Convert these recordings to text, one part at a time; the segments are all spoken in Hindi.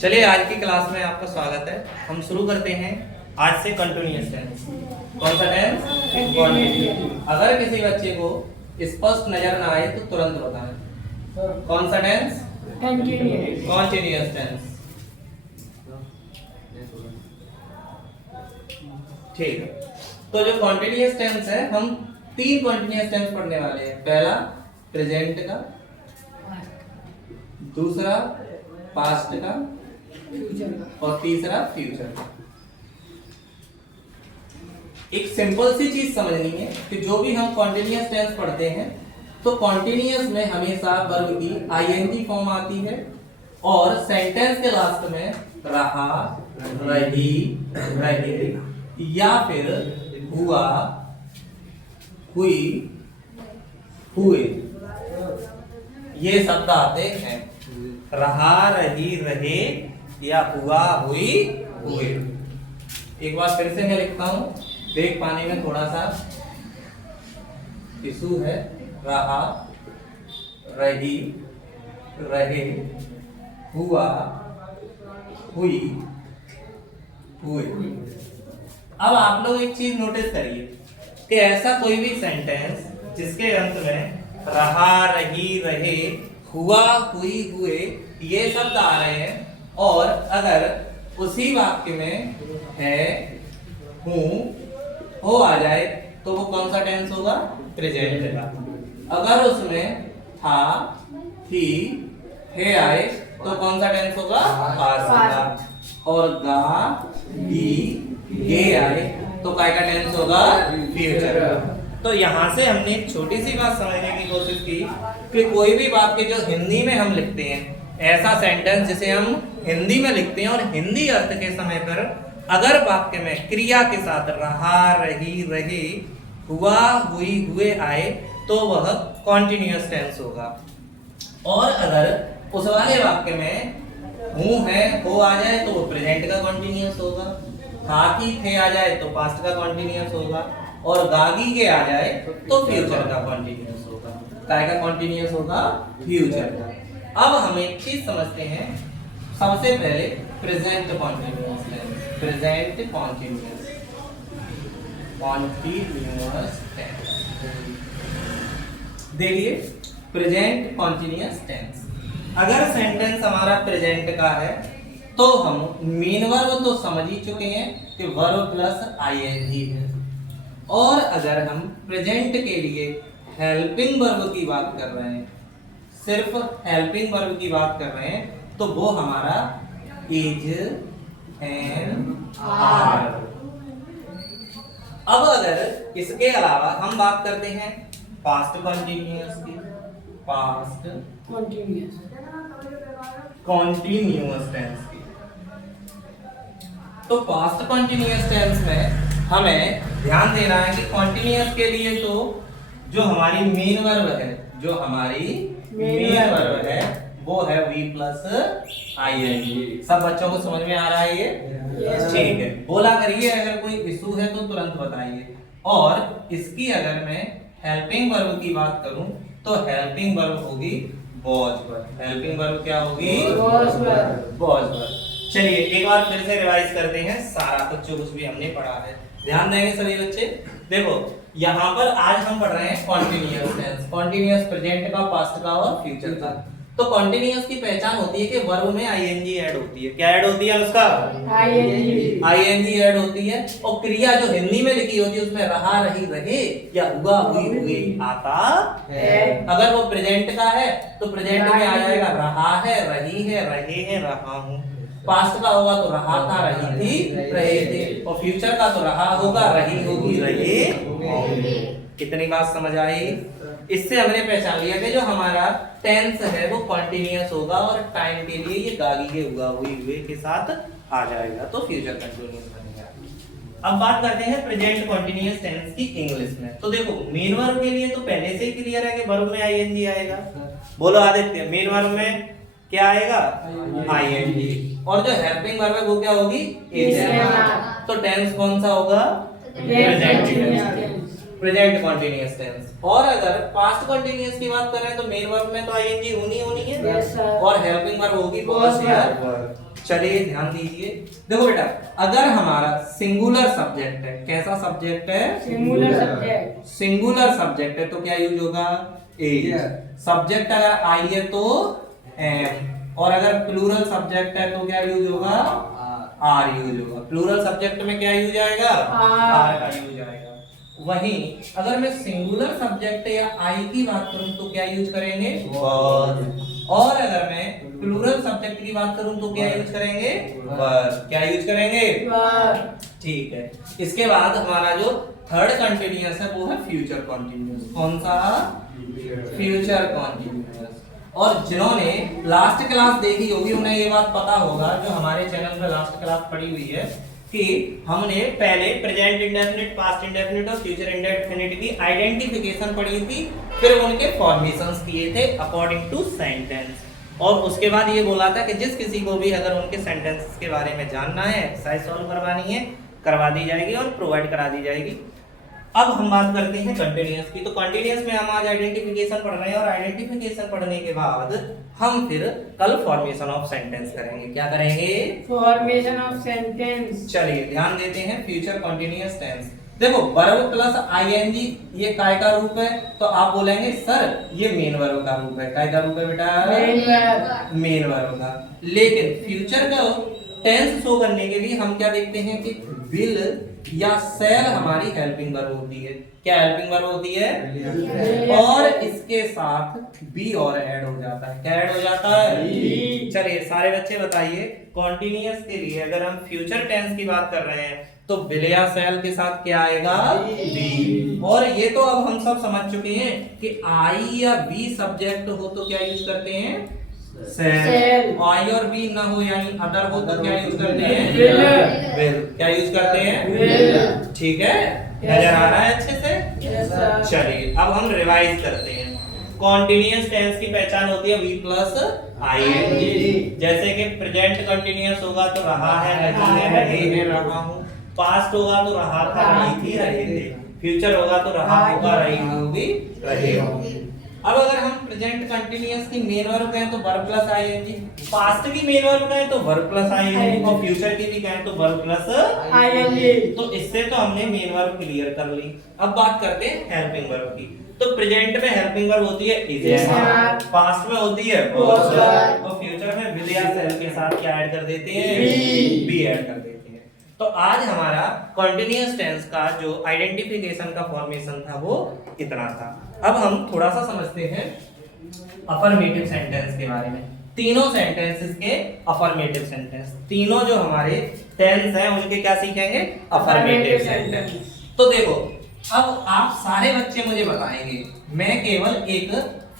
चलिए आज की क्लास में आपका स्वागत है। हम शुरू करते हैं आज से कंटिन्यूअस टेंस। कौन सा टेंस? कंटिन्यूअस। अगर किसी बच्चे को स्पष्ट नजर ना आए तो तुरंत बताएं। कौन सा टेंस? Continuous tense. ठीक है, तो जो कंटिन्यूअस टेंस है, हम 3 कंटिन्यूअस टेंस पढ़ने वाले हैं। पहला प्रेजेंट का, दूसरा पास्ट का और तीसरा फ्यूचर का। एक सिंपल सी चीज समझनी है कि जो भी हम कॉन्टिन्यूअस टेंस पढ़ते हैं तो कॉन्टिन्यूअस में हमेशा वर्ब की आईएनजी फॉर्म आती है और सेंटेंस के लास्ट में रहा, रही, रहे या फिर हुआ, हुई, हुए, ये शब्द आते हैं। रहा, रही, रहे या हुआ, हुई, हुए। एक बार फिर से मैं लिखता हूं, देख पाने में थोड़ा सा इशू है। रहा, रही, रहे, हुआ, हुई, हुए। अब आप लोग एक चीज नोटिस करिए कि ऐसा कोई भी सेंटेंस जिसके अंत में रहा, रही, रहे, हुआ, हुई, हुए ये शब्द आ रहे हैं और अगर उसी वाक्य में है, हूं, हो आ जाए तो वो कौन सा टेंस होगा? प्रेजेंट का। अगर उसमें था, थी, है आए तो कौन सा टेंस होगा? पास्ट का। और गा, गी, गे आए तो काय का टेंस होगा? फ्यूचर का। तो यहाँ से हमने एक छोटी सी बात समझने की कोशिश की कि कोई भी वाक्य जो हिंदी में हम लिखते हैं, ऐसा सेंटेंस जिसे हम हिंदी में लिखते हैं और हिंदी अर्थ के समय पर अगर वाक्य में क्रिया के साथ रहा, रही, रहे, हुआ, हुई, हुए आए तो वह कॉन्टिन्यूअस टेंस होगा। और अगर उस वाले वाक्य में हूं, है, हो आ जाए तो वो प्रेजेंट का कॉन्टिन्यूअस होगा। था, की, थे आ जाए तो पास्ट का कॉन्टिन्यूअस होगा और गागी के आ जाए तो फ्यूचर का कॉन्टिन्यूअस होगा। काय का कॉन्टिन्यूअस होगा? फ्यूचर का। अब हम एक चीज समझते हैं, सबसे पहले present continuous tense. Present continuous tense देखिए, प्रेजेंट कॉन्टिन्यूअस टेंस। अगर सेंटेंस हमारा प्रेजेंट का है तो हम मेन वर्ब तो समझ ही चुके हैं कि वर्ब प्लस आईएनजी है। और अगर हम प्रेजेंट के लिए हेल्पिंग वर्ब की बात कर रहे हैं, सिर्फ हेल्पिंग वर्ब की बात कर रहे हैं तो वो हमारा इज, एन, आर। अब अगर इसके अलावा हम बात करते हैं पास्ट कॉन्टिन्यूअस की, पास्ट कॉन्टिन्यूअस टेंस की, तो पास्ट कॉन्टिन्यूअस टेंस में हमें ध्यान देना है कि कॉन्टिन्यूअस के लिए तो जो हमारी मेन वर्ब है, जो हमारी मेन वर्ब है वो है वी प्लस आईएनजी। सब बच्चों को समझ में आ रहा है ये? ठीक है, बोला करिए अगर कोई इशू है तो तुरंत बताइए। और इसकी अगर मैं हेल्पिंग वर्ब की बात करूं तो हेल्पिंग वर्ब होगी वॉज वर्ब। हेल्पिंग वर्ब क्या होगी? Was verb. चलिए एक बार फिर से रिवाइज करते हैं सारा कुछ जो कुछ भी हमने पढ़ा है। ध्यान देंगे सभी बच्चे। देखो यहाँ पर आज हम पढ़ रहे हैं कॉन्टिन्यूअस टेंस। कॉन्टिन्यूअस प्रेजेंट का, पास्ट का और फ्यूचर का। तो कॉन्टिन्यूअस की पहचान होती है कि वर्ब में आईएनजी ऐड होती है। क्या ऐड होती है उसका? आईएनजी ऐड होती है। और क्रिया जो हिंदी में लिखी होती है उसमें रहा, रही, रहे या हुआ, हुई, हुए आता है। अगर वो प्रेजेंट का है तो प्रेजेंट में आ जाएगा रहा है, रही है, रहे हैं, रहा हूं। पास्ट का होगा तो रहा था, रही थी, रहे थे। और फ्यूचर का तो रहा होगा, रही होगी, रहे होंगे। कितनी बात समझ आई? इससे हमने पहचान लिया कि जो हमारा टेंस है वो कॉन्टिन्यूअस होगा और टाइम के लिए ये गागी के हुआ, हुई, हुए के साथ आ जाएगा तो फ्यूचर कंटिन्यूअस बनेगा। अब बात करते हैं प्रेजेंट कॉन्टिन्यूअस टेंस की इंग्लिश में। तो देखो मेन वर्ब के लिए तो पहले से ही क्लियर है कि वर्ब में आईएनजी आएगा। बोलो आदित्य, मेन वर्ब में क्या आएगा? आईएनजी। और जो हेल्पिंग वर्ब है वो क्या होगी? इज। तो टेंस कौन सा होगा? Present continuous tense. और अगर पास्ट कॉन्टिन्यूअस की बात करें तो मेन वर्ब में तो आईएनजी होनी है Yes, sir. और हेल्पिंग वर्ब होगी was were। चलिए ध्यान दीजिए, देखो बेटा, अगर हमारा सिंगुलर सब्जेक्ट है, कैसा सब्जेक्ट है? Singular subject. सिंगुलर सब्जेक्ट है तो क्या यूज होगा? इज। सब्जेक्ट अगर आई है तो एम, और अगर प्लूरल सब्जेक्ट है तो क्या यूज होगा? आर यूज होगा। प्लूरल सब्जेक्ट में क्या यूज आएगा? आर का यूज आएगा। वहीं अगर मैं सिंगुलर सब्जेक्ट या आई की बात करूं तो क्या यूज करेंगे? was। और अगर मैं प्लूरल सब्जेक्ट की बात करूं तो क्या यूज करेंगे? were। क्या यूज करेंगे? ठीक है। इसके बाद हमारा जो थर्ड कंटिन्यूअस है वो है फ्यूचर कंटिन्यूअस। कौन सा? Future continuous. और जिन्होंने लास्ट क्लास देखी होगी उन्हें ये बात पता होगा, जो हमारे चैनल पर लास्ट क्लास पड़ी हुई है, कि हमने पहले प्रेजेंट इंडेफिनिट, पास्ट इंडेफिनिट और फ्यूचर इंडेफिनिट की आइडेंटिफिकेशन पढ़ी थी, फिर उनके फॉर्मेशंस किए थे अकॉर्डिंग टू सेंटेंस, और उसके बाद ये बोला था कि जिस किसी को भी अगर उनके सेंटेंसेस के बारे में जानना है, एक्सरसाइज सॉल्व करवानी है, करवा दी जाएगी और प्रोवाइड करा दी जाएगी। अब हम बात करते हैं कंटीन्यूअस की। तो कंटीन्यूअस में हम आज आइडेंटिफिकेशन पढ़ रहे हैं, और आइडेंटिफिकेशन पढ़ने के बाद हम फिर कल फॉर्मेशन ऑफ सेंटेंस करेंगे। क्या करेंगे? Formation of sentence. चलिए ध्यान देते हैं फ्यूचर कंटीन्यूअस टेंस। देखो वर्ब प्लस आईएनजी ये काय का रूप है, तो आप बोलेंगे सर ये मेन वर्ब का रूप है। काय का रूप है बेटा? मेन वर्ब का। लेकिन फ्यूचर का टेंस शो करने के लिए हम क्या देखते हैं कि विल या शैल हमारी हेल्पिंग वर्ब होती है। क्या हेल्पिंग वर्ब होती है? और इसके साथ बी और ऐड हो जाता है। क्या ऐड हो जाता है? चलिए सारे बच्चे बताइए, कॉन्टिन्यूअस के लिए अगर हम फ्यूचर टेंस की बात कर रहे हैं तो विल या शैल के साथ क्या आएगा? बी। और ये तो अब हम सब समझ चुके हैं कि आई या बी सब्जेक्ट हो तो क्या यूज करते हैं? सेल। आई और बी ना हो यानी अदर हो तो क्या यूज करते हैं? विल। क्या यूज करते हैं? विल। ठीक है, नजर आ रहा है अच्छे से? चलिए अब हम रिवाइज करते हैं। कॉन्टिन्यूअस टेंस की पहचान होती है वी प्लस आईएनजी। जैसे कि प्रेजेंट कंटिन्यूअस होगा तो रहा है, रही है, रहे हैं, रहा हूं। पास्ट होगा तो रहा था, रही थी, रहे थे। फ्यूचर होगा तो रहा होगा, रही होगी, रहे होंगे। अब अगर हम प्रेजेंट कंटिन्यूअस की मेन वर्ब कहें तो वर्ब प्लस आईएनजी, पास्ट की मेन वर्ब कहें तो वर्ब प्लस आईएनजी, और फ्यूचर की भी कहें तो वर्ब प्लस आईएनजी। तो इससे तो हमने मेन वर्ब क्लियर कर ली। अब बात करते हैं हेल्पिंग वर्ब की। तो प्रेजेंट में हेल्पिंग वर्ब होती है इज, पास्ट में होती है was, और फ्यूचर में विल या शैल के साथ क्या ऐड कर देते हैं? बी ऐड कर देते हैं। तो आज हमारा कंटीन्यूअस टेंस का जो आइडेंटिफिकेशन का फॉर्मेशन था वो इतना था। अब हम थोड़ा सा समझते हैं अफर्मेटिव सेंटेंस के बारे में। तीनों सेंटेंसेस के अफर्मेटिव सेंटेंस, तीनों जो हमारे टेंस हैं उनके क्या सीखेंगे? Affirmative sentence. तो देखो अब आप सारे बच्चे मुझे बताएंगे, मैं केवल एक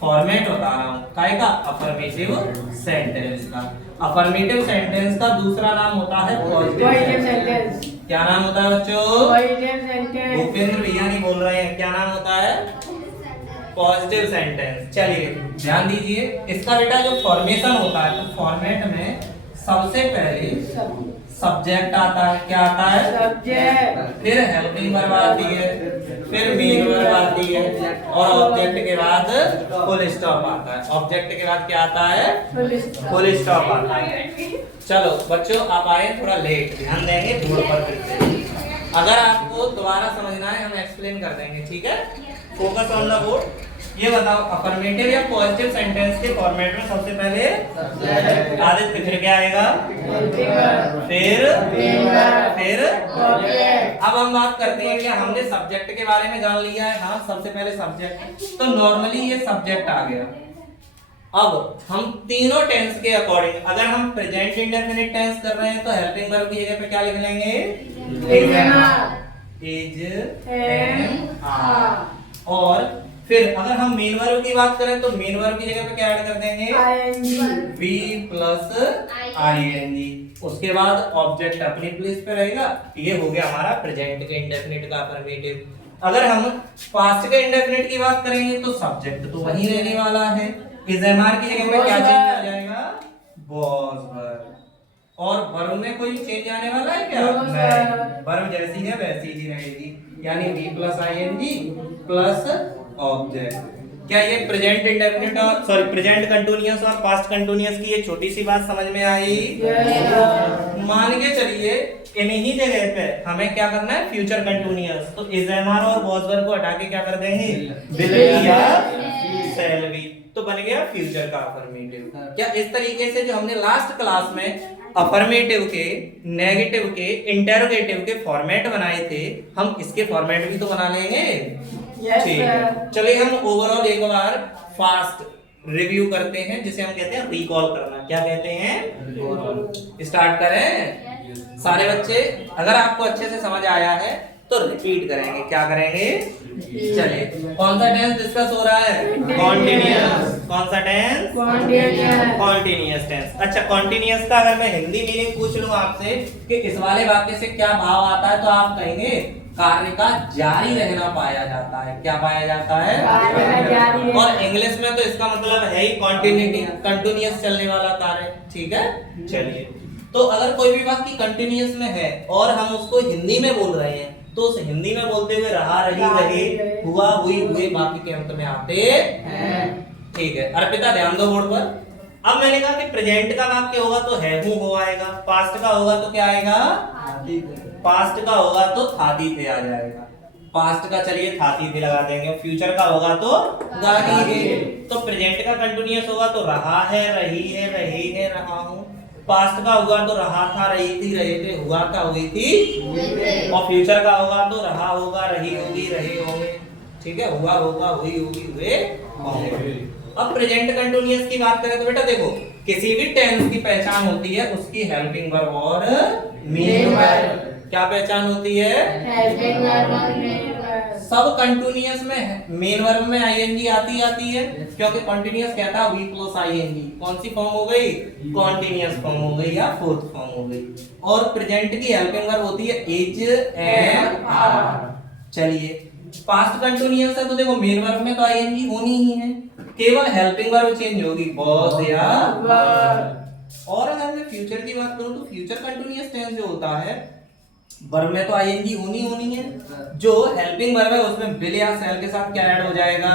फॉर्मेट बता रहा हूं काय का? अफर्मेटिव सेंटेंस का। अफर्मेटिव सेंटेंस का दूसरा नाम होता है पॉजिटिव सेंटेंस। क्या नाम होता है बच्चों? Positive sentence. भूपेंद्र भैया नहीं बोल रहे हैं, क्या नाम होता है? Positive sentence. चलिए ध्यान दीजिए, इसका बेटा जो फॉर्मेशन होता है तो फॉर्मेट में सबसे पहले सब्जेक्ट आता है। क्या आता है? सब्जेक्ट। फिर हेल्पिंग वर्ब आती है, फिर मेन वर्ब आती है, और ऑब्जेक्ट के बाद फुल स्टॉप आता है। ऑब्जेक्ट के बाद क्या आता है? फुल स्टॉप आता है। चलो बच्चों आप आए थोड़ा लेट, ध्यान देंगे बोर्ड पर फिर से। अगर आपको दोबारा समझना है हम एक्सप्लेन कर देंगे, ठीक है? Focus on the board. ये बताओ अफर्मेटिव या पॉजिटिव सेंटेंस के फॉर्मेट में सबसे पहले आदित्य, फिर क्या आएगा? फिर अब हम बात करते हैं कि हमने सब्जेक्ट के बारे में जान लिया है। हाँ सबसे पहले सब्जेक्ट, तो नॉर्मली ये सब्जेक्ट आ गया। अब हम तीनों टेंस के अकॉर्डिंग अगर हम प्रेजेंट इंडेफिनिट टेंस कर रहे हैं तो हेल्पिंग वर्ब की जगह पे क्या लिख लेंगे? Is and are. और फिर अगर हम मेन वर्ब की बात करें तो मेन वर्ब की जगह पे क्या ऐड कर देंगे? V plus ING. उसके बाद ऑब्जेक्ट अपनी प्लेस पे रहेगा। ये हो गया हमारा प्रेजेंट के इंडेफिनिट का अफर्मेटिव। अगर हम पास्ट के इंडेफिनिट की बात करेंगे तो सब्जेक्ट तो वही रहने वाला है। इज एमआर की जगह पे क्या चेंज आ जाएगा? was were। और वर्ब में कोई चेंज आने वाला है क्या? नहीं, वर्ब जैसी है वैसी ही रहेगी, यानी V plus ING plus object. क्या ये प्रेजेंट इंडेफिनिट और सॉरी प्रेजेंट कंटिन्यूअस और पास्ट कंटिन्यूअस की ये छोटी सी बात समझ में आई? मान के चलिए इन्हीं जगह पे हमें क्या करना है, फ्यूचर कंटिन्यूअस, तो इज एम आर और वॉज वर्ब को हटा के क्या कर देंगे, विल बी या शैल बी, तो बन गया फ्यूचर का अफर्मेटिव। क्या इस तरीके से जो हमने लास्ट क्लास में अफर्मेटिव के, नेगेटिव के, इंटेरोगेटिव के फॉर्मेट बनाए थे, हम इसके फॉर्मेट भी तो बना लेंगे। ठीक है, चलिए हम ओवरऑल एक बार फास्ट रिव्यू करते हैं, जिसे हम कहते हैं रिकॉल करना। क्या कहते हैं? स्टार्ट करें सारे बच्चे। अगर आपको अच्छे से समझ आया है तो रिपीट करेंगे। क्या करेंगे? चलिए, कौन सा टेंस डिस्कस हो रहा है? कॉन्टिन्यूअस। कौन सा टेंस? Continuous tense. अच्छा, कॉन्टिन्यूअस का अगर मैं हिंदी मीनिंग पूछ लूं आपसे कि इस वाले वाक्य से क्या भाव आता है, तो आप कहेंगे कार्य का जारी रहना पाया जाता है। क्या पाया जाता है? और इंग्लिश में तो इसका मतलब है ही कॉन्टिन्यूटी, कंटिन्यूअस चलने वाला कार्य। ठीक है, चलिए, तो अगर कोई भी वाक्य कंटिन्यूअस में है और हम उसको हिंदी में बोल रहे हैं, तो उस हिंदी में बोलते हुए रहा, रही, रहे, हुआ, हुई, हुए वाक्य के अंत में आते हैं। ठीक है, अर्पिता ध्यान दो बोर्ड पर। अब मैंने कहा कि प्रेजेंट का वाक्य होगा तो है हूं हो आएगा, पास्ट का होगा तो क्या आएगा? पास्ट का होगा तो थाती थे आ जाएगा। पास्ट का चलिए थाती थे लगा देंगे। फ्यूचर का होगा तो गानी है। तो प्रेजेंट का कंटिन्यूअस होगा तो रहा है, रही है, रहे हैं, रहा हूं। पास्ट का होगा तो रहा था, रही थी, रहे थे, हुआ था, हुई थी। और फ्यूचर का होगा तो रहा होगा, रही होगी, रहे होंगे। ठीक है, हुआ होगा, हुई होगी, हुए होंगे। अब प्रेजेंट कंटिन्यूअस की बात करें तो बेटा देखो, किसी भी टेंस की पहचान होती है उसकी हेल्पिंग वर्ब और मेन वर्ब। क्या पहचान होती है? हेल्पिंग वर्ब और मेन वर्ब। सब कंटिन्यूअस में मेन वर्ब में आईएनजी आती है, क्योंकि कंटिन्यूअस कहता है वी प्लस आईएनजी। कौन सी फॉर्म हो गई? कॉन्टिन्यूअस फॉर्म हो गई या फोर्थ फॉर्म हो गई। और प्रेजेंट की हेल्पिंग वर्ब होती है इज, एम, आर। चलिए, पास्ट कंटिन्यूअस है तो देखो मेन वर्ब में तो आईएनजी होनी ही है, केवल हेल्पिंग वर्ब चेंज होगी, वॉज या वर। और अगर मैं फ्यूचर की बात करूं तो फ्यूचर कंटिन्यूअस टेंस जो होता है, वर्ब में तो आईएनजी होनी है, जो हेल्पिंग वर्ब है उसमें विल या शैल के साथ क्या ऐड हो जाएगा?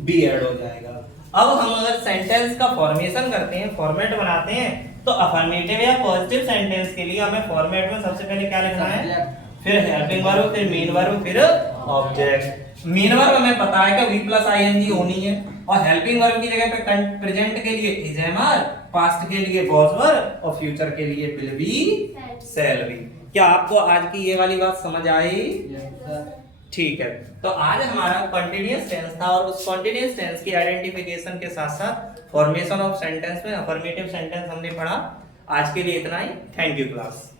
बी ऐड हो जाएगा। अब हम अगर सेंटेंस का फॉर्मेशन करते हैं, फॉर्मेट बनाते हैं, तो अफर्मेटिव या पॉजिटिव सेंटेंस के लिए हमें फॉर्मेट में सबसे पहले क्या लिखना है? फिर हेल्पिंग वर्ब, फिर मेन वर्ब, फिर ऑब्जेक्ट। मेन वर्ब हमें पता है कि वी प्लस आईएनजी होनी है, और हेल्पिंग वर्ब की जगह पे प्रेजेंट के लिए इज, एम, आर, पास्ट के लिए वॉज वर्ब और फ्यूचर के लिए विल बी, शैल बी। क्या आपको आज की ये वाली बात समझ आई? ठीक है, तो आज हमारा कंटिन्यूअस टेंस था, और उस कंटिन्यूअस टेंस की आइडेंटिफिकेशन के साथ साथ फॉर्मेशन ऑफ सेंटेंस में अफर्मेटिव सेंटेंस हमने पढ़ा। आज के लिए इतना ही। Thank you class.